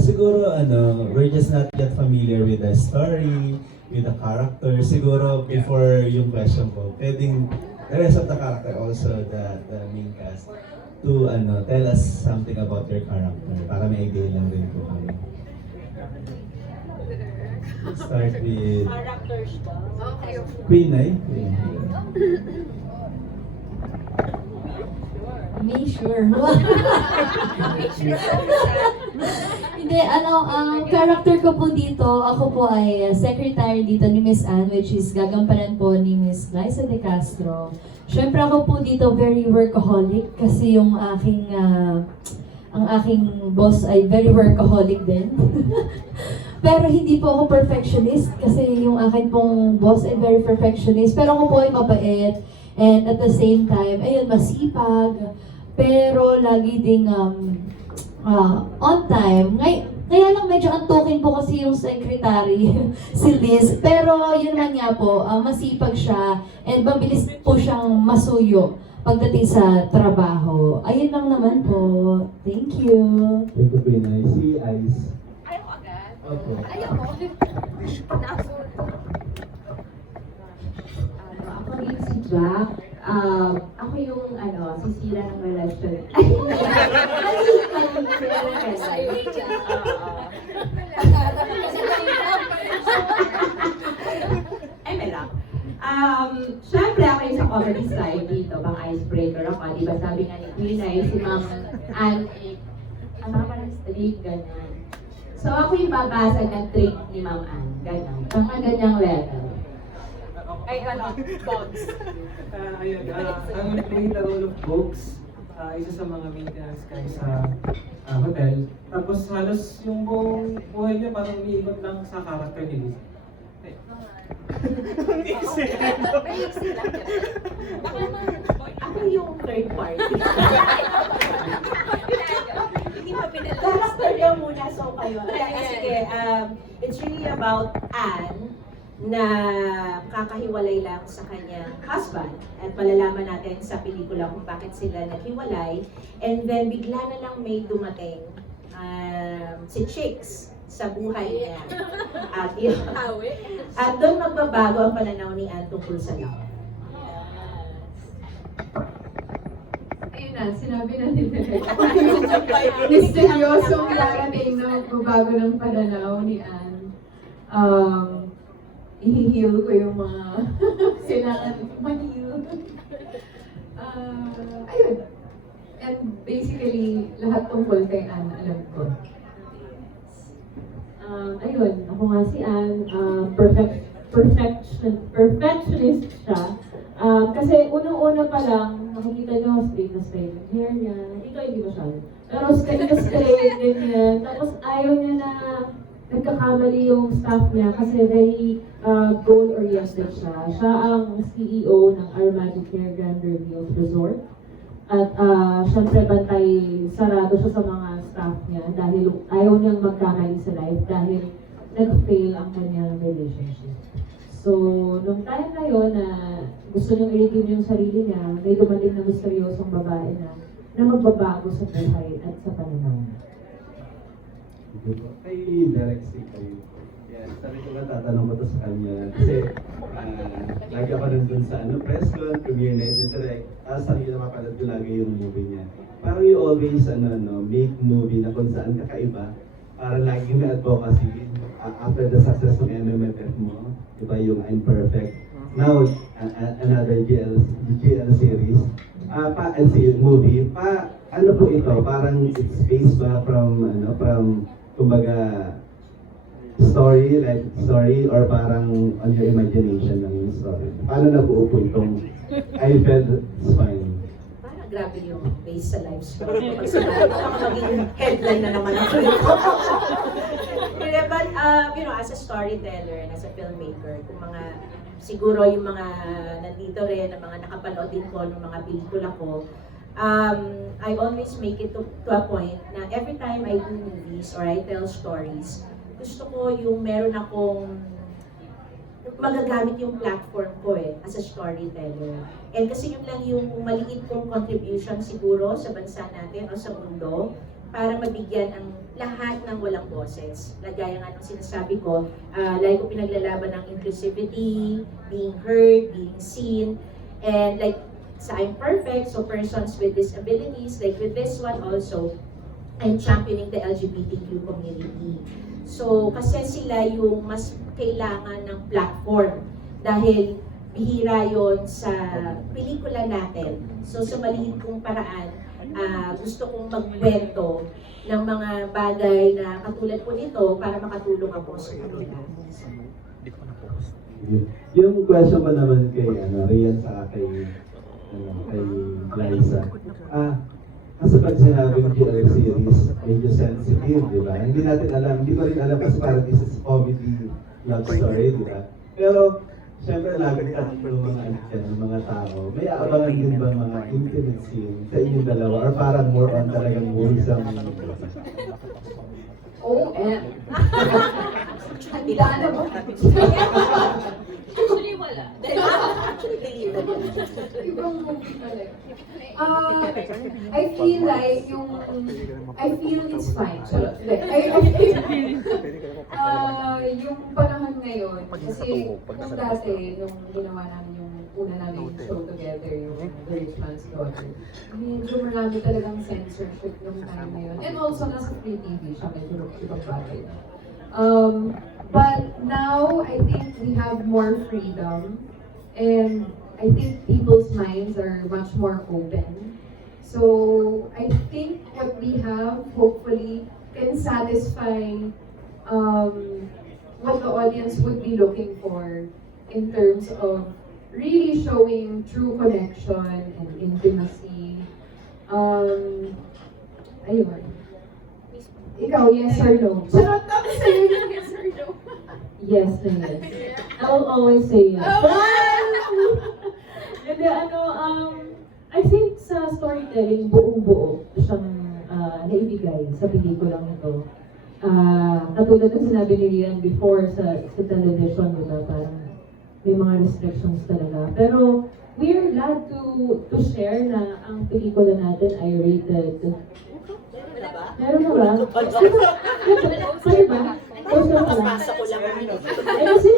Siguro we're just not yet familiar with the story, with the character. Siguro before yung question ko, pwedeng the rest of the character also, the main cast, to tell us something about your character para may idea lang din po kami. Let's start with Characters daw. Okay. Queen Ay. Make sure. Hindi, ang character ko po dito, ako po ay secretary dito ni Miss Anne, which is gagampanan po ni Miss Liza De Castro. Siyempre ako po dito very workaholic kasi yung ang aking boss ay very workaholic din. Pero hindi po ako perfectionist kasi yung akin pong boss ay very perfectionist. Pero ako po ay mabait and at the same time, ayun, masipag. Pero lagi ding on time. Kaya lang medyo antukin po kasi yung secretary, si Liz. Pero yun man nga po, masipag siya and mabilis po siyang masuyo pagdating sa trabaho. Ayun lang naman po. Thank you. Thank you, Queen Ay. Si Ice. Ayaw ko agad. Opo. Ayaw ko. Naso. Ako rin si Jack. Ako yung sisira ng relasyon. Sa'yo dyan. Lang. Siyempre ako yung sa comedy side dito, bang icebreaker ako. Diba sabi nga ni Queen ay si Ma'am Anne, ang mga parang streak, ganyan. So ako yung babasa ng trick ni Ma'am Anne, ganyan. Mga ganyang level. Ay, bones. Ang playing the role of Books, isa sa mga maintenance guys sa hotel. Tapos halos yung buong buhay niya parang umiikot lang sa character ni Liz. Ako yung third party. Hindi pa pinala. Character lang muna, so kayo. Sige, it's really about Anne na kakahiwalay lang sa kanyang husband at malalaman natin sa pelikula kung bakit sila naghiwalay and then bigla na lang may dumating si Chicks sa buhay niya at yun, at doon magbabago ang pananaw ni Anne tungkol sa love. Ayun na, sinabi na nila. Misteryosong darating na magbabago ng pananaw ni Anne. I-heal ko yung mga kailangan ma-heal. Ayun. And basically, lahat tungkol kay Anne, alam ko. Ayun, ako nga si Anne, perfectionist siya. Kasi unang-una pa lang, nakikita niyo straight na straight yung hair niya. Ikaw hindi masyado. Pero straight na straight, ganyan. Tapos ayaw niya na nagkakamali yung staff niya kasi very goal-oriented siya. Siya ang CEO ng Our Magic Hair Grander Hills Resort. At syempre bantay sarado siya sa mga staff niya dahil ayaw niyang magkamali sa life dahil nag-fail ang kanyang relationship. So, nung time na yun na gusto niyang i-redeem yung sarili niya, may dumating na misteryosong babae na magbabago sa buhay at sa pananaw niya. Kay Derek C. kayo. Yes, sabi ko nga tatanong ko to sa kanya. Kasi lagi ako nandun sa press con, premiere night yung Derek. Sabi ko napapanood ko lagi yung movie niya. Parang you always make movie na kung saan kakaiba. Parang lagi may advocacy after the success ng MMFF mo. Diba yung I'm Perfect. Now, another GL series. Movie. Ano po ito? Parang it's based ba from kumbaga story or parang on your imagination lang yung story? Paano nabuo po itong I Felt Fine? Parang grabe yung based sa life story. Pag sinabi ko, baka maging headline na naman ako. But, as a storyteller and as a filmmaker, kung siguro yung mga nandito rin, na mga nakapanood din ko ng mga pelikula ko, I always make it to a point na every time I do movies or I tell stories, gusto ko yung meron akong magagamit yung platform ko as a storyteller. And kasi yun lang yung maliit kong contribution siguro sa bansa natin o sa mundo para mabigyan ang lahat ng walang boses. Gaya nga ng sinasabi ko, like ko pinaglalaban ng inclusivity, being heard, being seen, and like sa I'm Perfect, so persons with disabilities, like with this one also, I'm championing the LGBTQ community. So, kasi sila yung mas kailangan ng platform dahil bihira yon sa pelikula natin. So, sa maliit kong paraan, gusto kong magkwento ng mga bagay na katulad po nito para makatulong ako sa kanila. Yung question ko naman kay Rian sa kay Liza. Kasi pag sinabing GL series, medyo sensitive, di ba? Hindi natin alam, hindi ko rin alam kasi parang this is comedy love story, di ba? Pero, syempre lagi yung mga tao, may aabangan din ba mga intimate scene sa inyong dalawa or parang more on talagang wholesome? OM. Handaan na mo. Actually, wala. Actually, delivered. Ibang movie talaga. I feel like I feel it's fine. So, I feel yung panahon ngayon, kasi kung dati, nung ginawa namin yung una namin show together, yung The Rich Man's Daughter, medyo marami talagang censorship nung time na yun. And also, nasa free TV siya, medyo ibang bagay. But now, I think we have more freedom, and I think people's minds are much more open. So, I think what we have, hopefully, can satisfy what the audience would be looking for in terms of really showing true connection and intimacy. Ayun. Ikaw, yes or no? Charot! Tapos sa'yo yung yes or no. Yes na yes. I will always say yes. And I think sa storytelling, buong-buo siyang naibigay sa pelikulang ito. Katulad ng sinabi ni Rian before sa television, diba, parang may mga restrictions talaga. Pero we're glad to share na ang pelikula natin ay rated. Meron na ba? Sorry ba? Post na pala. Eh kasi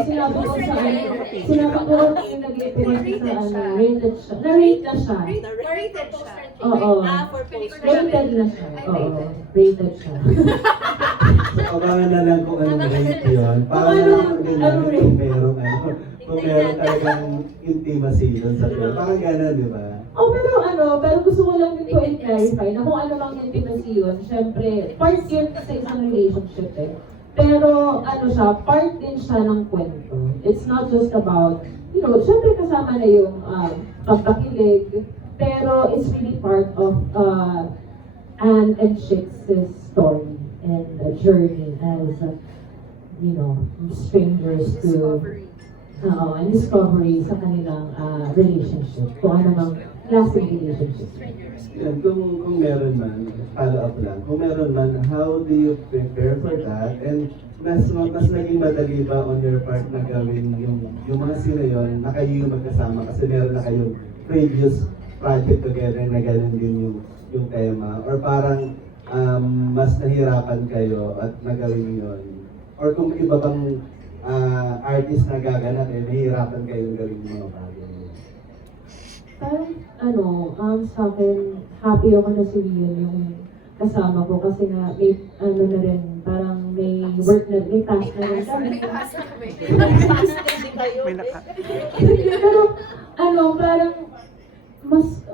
sinabi ko sa sinabi ko yung nag-reference sa rated siya. Na-rate na siya. Rated siya. Oo. For poster. Rated na siya. Oo. Rated siya. So, abangan na lang kung anong rate yun. Para naman din namin kung meron talagang intimacy doon sa film. Parang gano'n, di ba? Oh, pero gusto ko lang din po i-clarify na kung ano bang intimacy yun, syempre, part yun sa isang relationship eh. Pero siya, part din siya ng kwento. It's not just about, syempre kasama na yung pagpakilig, pero it's really part of Anne and Shik's story and journey as, strangers to and discovery sa kanilang relationship, kung ano mang klaseng relationship. Yan, kung meron man, follow up lang, kung meron man, how do you prepare for that? And mas naging madali ba on your part na gawin yung mga scene na yun, na kayo yung magkasama kasi meron na kayong previous project together na gano'n din yung tema? Or parang mas nahirapan kayo at nagawin yun? Or kung iba bang artist na gaganap, nahihirapan kayong gawin yung mga bagay? Parang, sa akin, happy ako na si Rian yung kasama ko kasi nga, may, na rin, parang may work na, may task na rin kami. Pero, parang,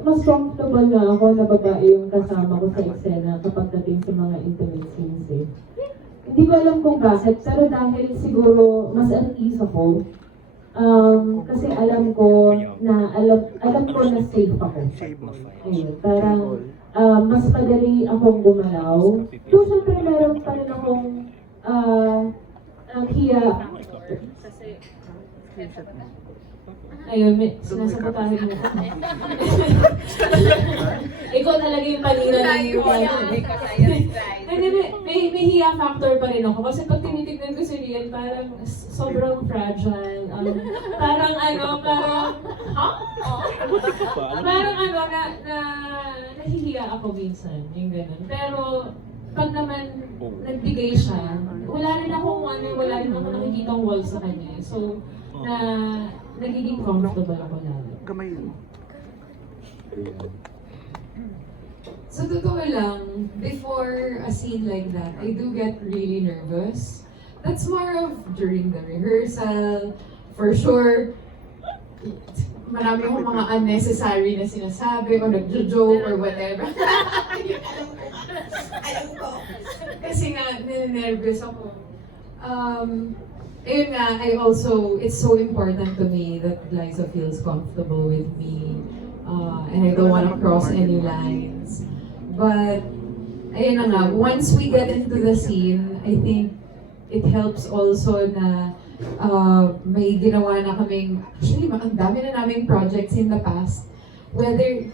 mas comfortable na ako na babae yung kasama ko sa eksena kapag dating sa mga intimate scenes eh. Hindi ko alam kung bakit, pero dahil siguro mas at ease ako. Kasi alam ko na safe ako. Ayun, parang mas madali akong gumalaw. So, syempre meron pa rin akong hiya. Ayun, sinasabotahin mo. Ikaw talaga yung panira ng Hindi, may hiya factor pa rin ako. Kasi pag tinitignan ko si Rian, parang sobrang fragile. Parang ha? Parang nahihiya ako minsan, yung gano'n. Pero, pag naman nagbigay siya, wala rin akong nakikitang wall sa kanya. So, nagiging comfortable ako lalo. Sa totoo lang, before a scene like that, I do get really nervous. That's more of during the rehearsal. For sure, marami akong mga unnecessary na sinasabi o nagjo-joke or whatever. Alam ko. Kasi nga, ninenervous ako. Ayun nga, it's so important to me that Liza feels comfortable with me. And I don't want to cross any lines. But, ayun na nga, once we get into the scene, I think it helps also na may ginawa na kaming, actually, ang dami na naming projects in the past. Whether,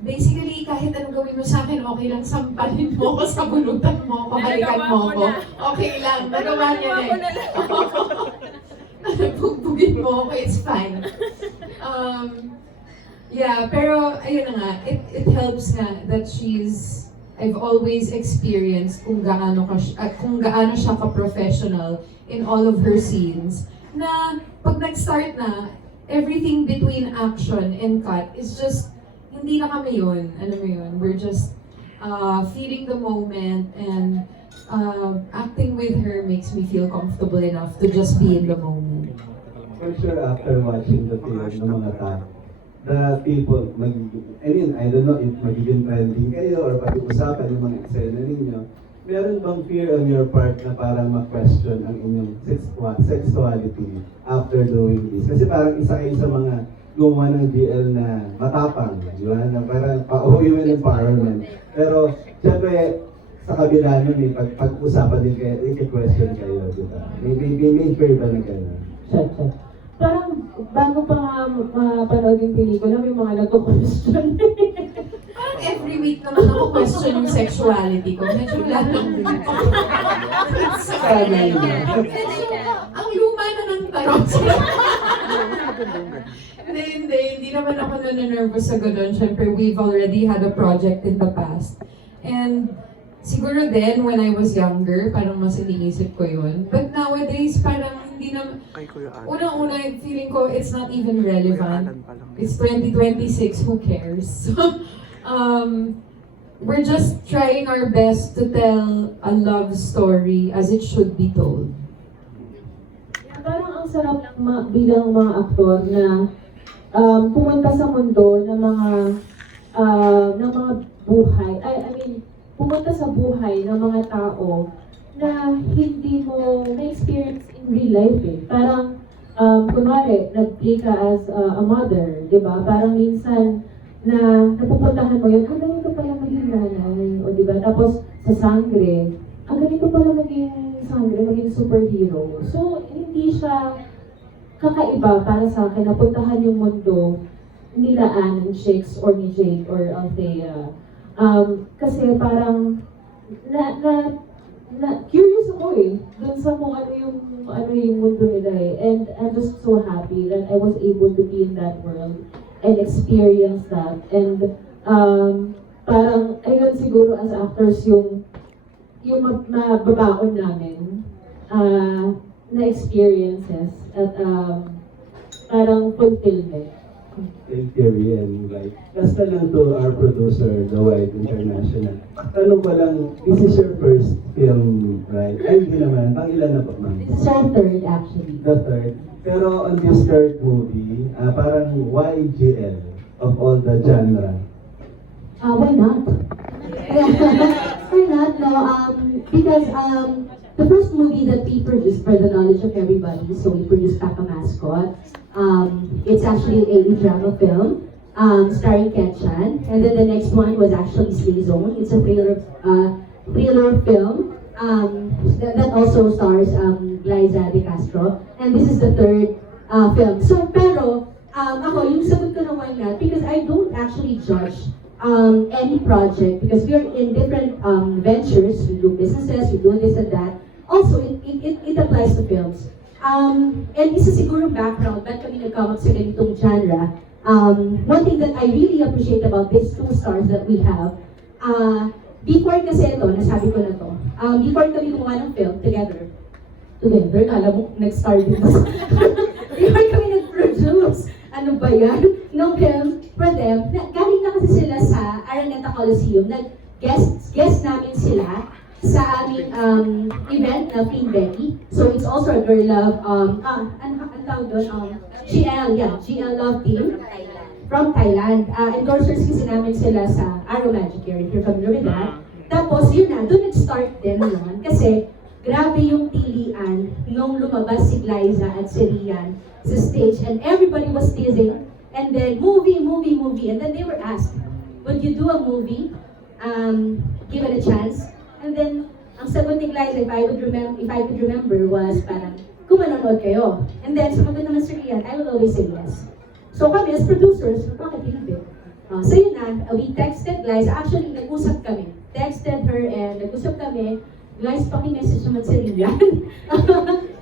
basically, kahit anong gawin mo sa akin, okay lang, sampalin mo ko, sabulutan mo ko, balikan mo ko. Okay lang, nagawa niya na Bugbugin mo ko, it's fine. Yeah, pero ayun na nga, it helps nga that I've always experienced kung gaano siya ka-professional in all of her scenes, na pag nag-start na, everything between action and cut is just, hindi na kami yun, alam mo yun, we're just feeling the moment, and acting with her makes me feel comfortable enough to just be in the moment. For sure, after watching the film ng mga tao, the people, I don't know if magiging trending kayo or pag-uusapan yung mga eksena ninyo, meron bang fear on your part na parang ma-question ang inyong sexuality after doing this? Kasi parang isa kayo sa mga gumawa ng GL na matapang, di ba? Na parang pa-women empowerment. Pero, syempre, sa kabila nun, pag-usapan din kayo, i-question kayo, di ba? May fear ba na gano'n? Chat. Parang bago pa nga mapanood yung pelikula, may mga nagko-question. Parang every week naman ako question yung sexuality ko. Medyo wala lang din. Ang luma na ng tarot. Hindi naman ako nervous sa ganun. Siyempre, we've already had a project in the past. And siguro then, when I was younger, parang mas iniisip ko yun. But nowadays, parang hindi na, unang-una, feeling ko it's not even relevant. It's 2026, who cares? We're just trying our best to tell a love story as it should be told. Parang ang sarap bilang mga aktor na pumunta sa mundo ng mga buhay. Pumunta sa buhay ng mga tao na hindi mo na-experience in real life eh. Parang, kunwari, nag-play ka as a mother, di ba? Parang minsan na napupuntahan mo yun, ganito pala maging nanay, o di ba? Tapos sa Sangre, ganito pala maging Sangre, maging superhero. So, hindi siya kakaiba para sa akin, napuntahan yung mundo nila Anne and Shakes or ni Jake or Althea. Kasi parang curious ako eh dun sa kung ano yung mundo nila eh. And I'm just so happy that I was able to be in that world and experience that. And parang ayun siguro as actors yung mababaon namin na experiences at parang fulfillment. Thank you, Rian. Right. Last na lang to our producer, The White International. Tanong ko lang, this is your first film, right? Ay, hindi naman. Pangilan na po, ma'am? This is our third actually. The third. Pero on this third movie, parang why GL of all the genre? Why not? Why not? No, because the first movie that we produced, for the knowledge of everybody, so we produced Papa Mascot. It's actually a drama film starring Ken Chan, and then the next one was actually Slay Zone. It's a thriller film that also stars Liza De Castro, and this is the third film. So, pero ako, yung sagot ko na why not, because I don't actually judge any project, because we are in different ventures, we do businesses, we do this and that. Also, it applies to films. And isa siguro background, ba't kami nag-come up sa ganitong genre. One thing that I really appreciate about these two stars that we have, before kasi ito, nasabi ko na to, before kami gumawa ng film together, kala mo nag-star din. Before kami nag-produce, ano ba yan, ng film for them, galing na kasi sila sa Araneta Coliseum, nag-guest namin sila sa aming event na Film Betty. So it's also a girl love, ang tawag doon, GL Love Team from Thailand. Endorsers kasi namin sila sa Arrow Magic Hair, if you're familiar with that. Tapos yun na, doon nag-start din yun. Kasi grabe yung tilian nung lumabas si Glyza at si Rian sa stage, and everybody was teasing, and then movie, and then they were asked, would you do a movie? Give it a chance. And then, ang sagot ni Glyza, if I could remember, was parang, kung manonood kayo. And then, sumagot naman si Rian, I will always say yes. So kami as producers, bakit hindi? So yun na, we texted Glyza, actually nag-usap kami. Texted her and nag-usap kami. Glyza, paki-message naman si Rian.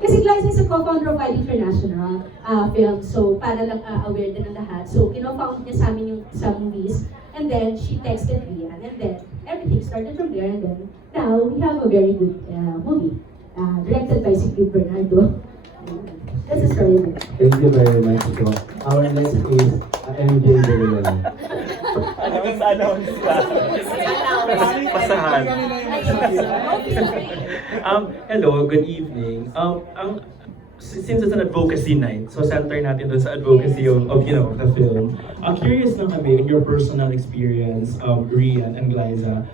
Kasi Glyza is a co-founder of ID International Film, so para lang aware din ng lahat. So, kino-found niya sa amin yung sa movies, and then she texted Rian, and then everything started from there, and then now we have a very good movie, directed by si Cube Bernardo. That's the story of it. Thank you very much, Ito. Our next is MJ Villarreal. Announce ka. Pasahan. Hello, good evening. Since it's an advocacy night, so center natin dun sa advocacy of the film. Curious lang kami, in your personal experience, Rian and Glyza,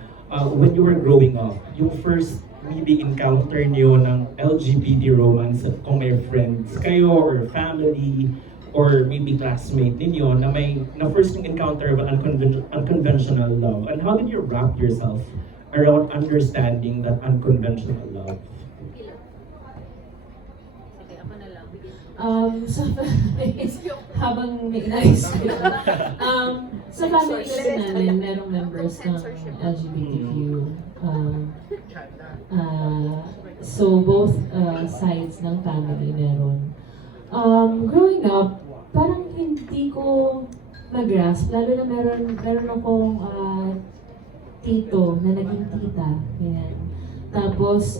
when you were growing up, yung first maybe encounter niyo ng LGBT romance, kung may friends kayo or family, or maybe classmate ninyo na first encounter of unconventional love, and how did you wrap yourself around understanding that unconventional love? Sa habang may inayos ko. Sa family kasi namin, merong members ng LGBTQ. So both sides ng family meron. Growing up, parang hindi ko mag-grasp, lalo na meron akong tito na naging tita. Ganyan. Tapos,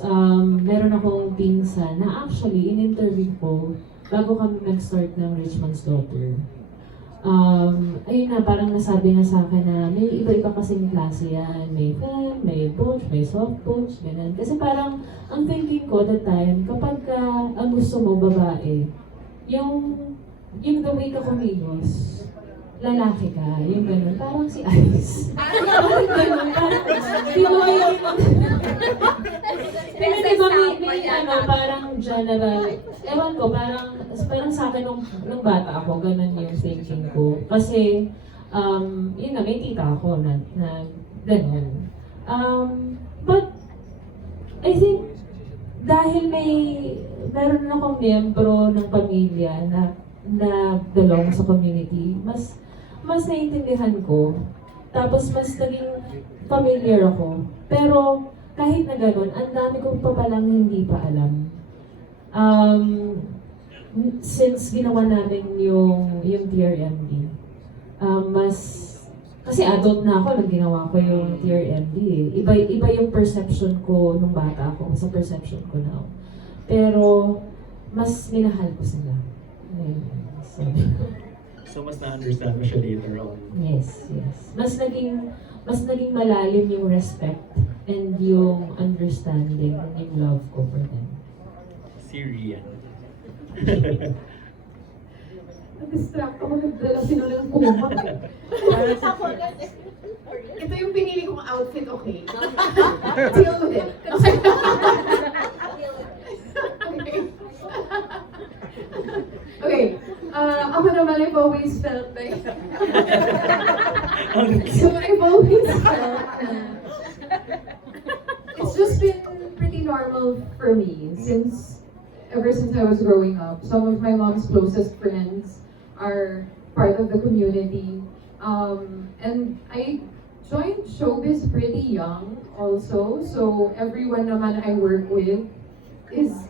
meron akong pinsan na actually, in-interview ko, bago kami nag-start ng Richmond's Daughter. Ayun na, parang nasabi na sa akin na may iba-iba kasing klase yan. May fem, may butch, may soft butch, ganun. Kasi parang, ang thinking ko that time, kapag ang gusto mo, babae, yung the way ka kumilos, lalaki ka, yung gano'n, parang si Ice. Parang gano'n, parang, di ba yung... Pero di ba may parang general, ewan ko, parang sa akin nung bata ako, gano'n yung thinking ko. Kasi, yun na, may tita ako na gano'n. But, I think, dahil meron akong miyembro ng pamilya na belong sa community, mas naiintindihan ko. Tapos mas naging familiar ako. Pero kahit na gano'n, ang dami kong pa palang hindi pa alam. Since ginawa namin yung TRMD, kasi adult na ako nung ginawa ko yung TRMD eh. Iba yung perception ko nung bata ako sa perception ko now. Pero mas minahal ko sila. So mas na-understand mo siya later on? Yes. Mas naging malalim yung respect and yung understanding and yung love ko for them. Si Rian. Na-distract ako, nagdala sino ng kumak. Ito yung pinili kong outfit, okay? Deal with it. Okay. Ako naman, I've always felt like... So I've always felt it's just been pretty normal for me ever since I was growing up. Some of my mom's closest friends are part of the community. And I joined showbiz pretty young also. So everyone naman I work with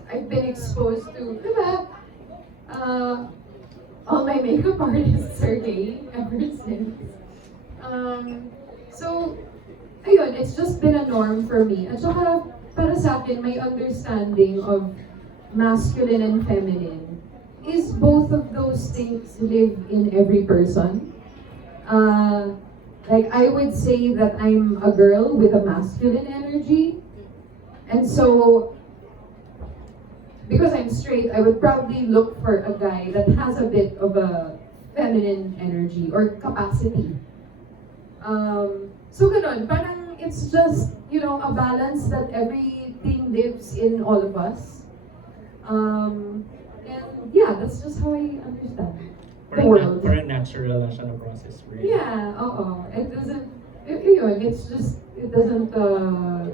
I've been exposed to, diba? All my makeup artists are gay ever since. So, ayun, it's just been a norm for me. At saka, para sa akin, my understanding of masculine and feminine is both of those things live in every person. Like, I would say that I'm a girl with a masculine energy. And so, because I'm straight, I would probably look for a guy that has a bit of a feminine energy or capacity. So ganun, parang it's just, a balance that everything lives in all of us. And yeah, that's just how I understand the world. Parang natural na siya na process for you. Yeah, oo. It doesn't, it doesn't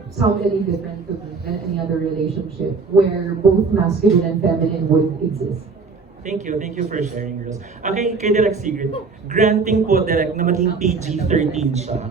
sound any different to me than any other relationship where both masculine and feminine would exist. Thank you for sharing, girls. Okay, kay Direk Sigrid, granting po, Direk, na maging PG-13 siya.